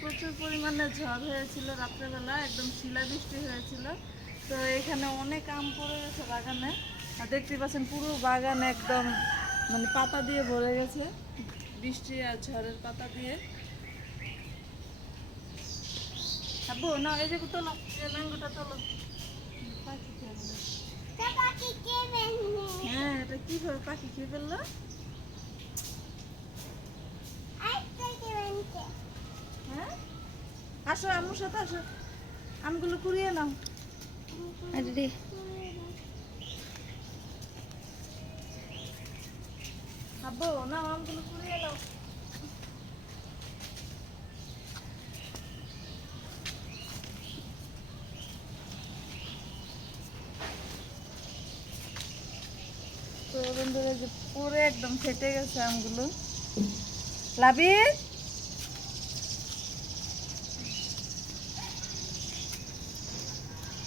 প্রচুর পরিমাণে ঝড় হয়েছিল রাত্রেবেলা, একদম শিলাবৃষ্টি হয়েছিল। তো এখানে অনেক আম পড়ে গেছে বাগানে, আর দেখতে পাচ্ছেন পুরো বাগান একদম মানে পাতা দিয়ে ভরে গেছে, বৃষ্টি আর ঝড়ের পাতা দিয়ে। আব্বু না, এই যে তোলো, এই ম্যাঙ্গোটা তোলো। হ্যাঁ, এটা কিভাবে পাখি খেয়ে ফেললো? হ্যাঁ, আসো আম্মুর সাথে আসো, আমগুলো কুড়িয়ে নাও। আব্বু নাও, আমগুলো কুড়িয়ে নাও। তো বন্ধুরা, যে পুরো একদম ফেটে গেছে আমগুলো। লাবি,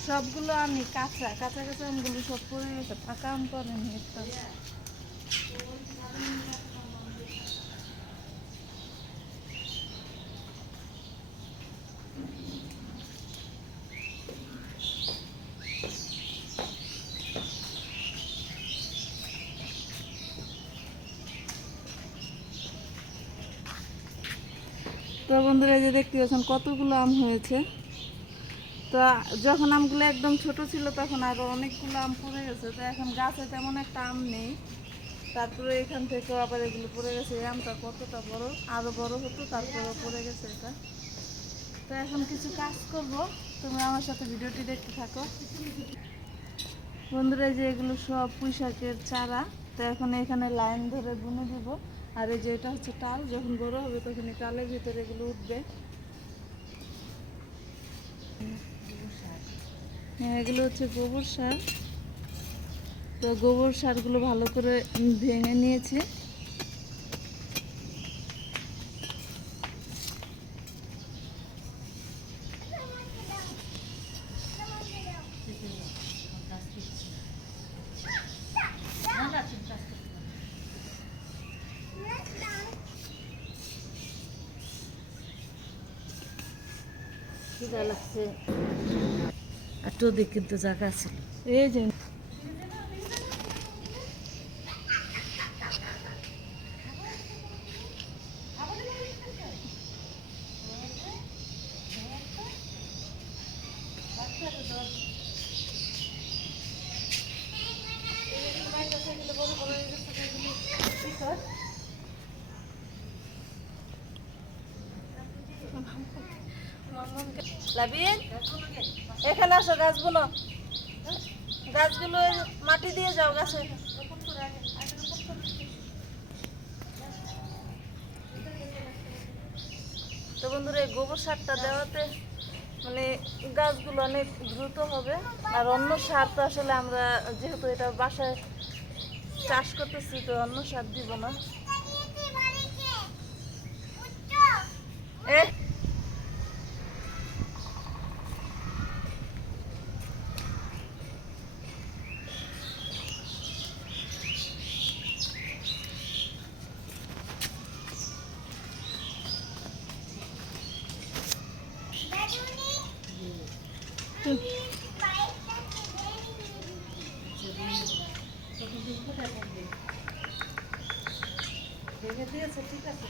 সবগুলো আমি কাঁচা কাঁচা কাঁচা আমগুলো সব পড়ে গেছে, পাকা আম পড়েনি একটা। তো বন্ধুরা, যে দেখতে পাচ্ছেন কতগুলো আম হয়েছে। তো যখন আমগুলো একদম ছোট ছিল তখন আরো অনেকগুলো আম পড়ে গেছে। তো এখন গাছে তেমন একটা আম নেই, তারপরে এখান থেকে আবার এগুলো পড়ে গেছে। এই আমটা কতটা বড়, আরো বড় হতো, তারপরে পড়ে গেছে এটা। তো এখন কিছু কাজ করব, তুমি আমার সাথে ভিডিওটি দেখতে থাকো। বন্ধুরা, যে এগুলো সব পুঁই শাকের চারা। তো এখন এখানে লাইন ধরে বুনে দিব। আর এই যে এটা হচ্ছে টাল, যখন বড় হবে তখন এই টালের ভিতরে এগুলো উঠবে। হ্যাঁ, এগুলো হচ্ছে গোবর সার। তো গোবর সারগুলো ভালো করে ভেঙে নিয়েছি। লাগছে একটু দিক, কিন্তু জায়গা ছিল এই যে। লাবিন, এখানে আসো, গাছগুলো গাছগুলো মাটি দিয়ে যাও গাছে। তো বন্ধুরা, এই গোবর সারটা দেওয়াতে মানে গাছগুলো অনেক দ্রুত হবে। আর অন্য সার তো আসলে আমরা যেহেতু এটা বাসায় চাষ করতেছি, তো অন্য সার দিব না। ভেঙে দিয়েছে, ঠিক আছে।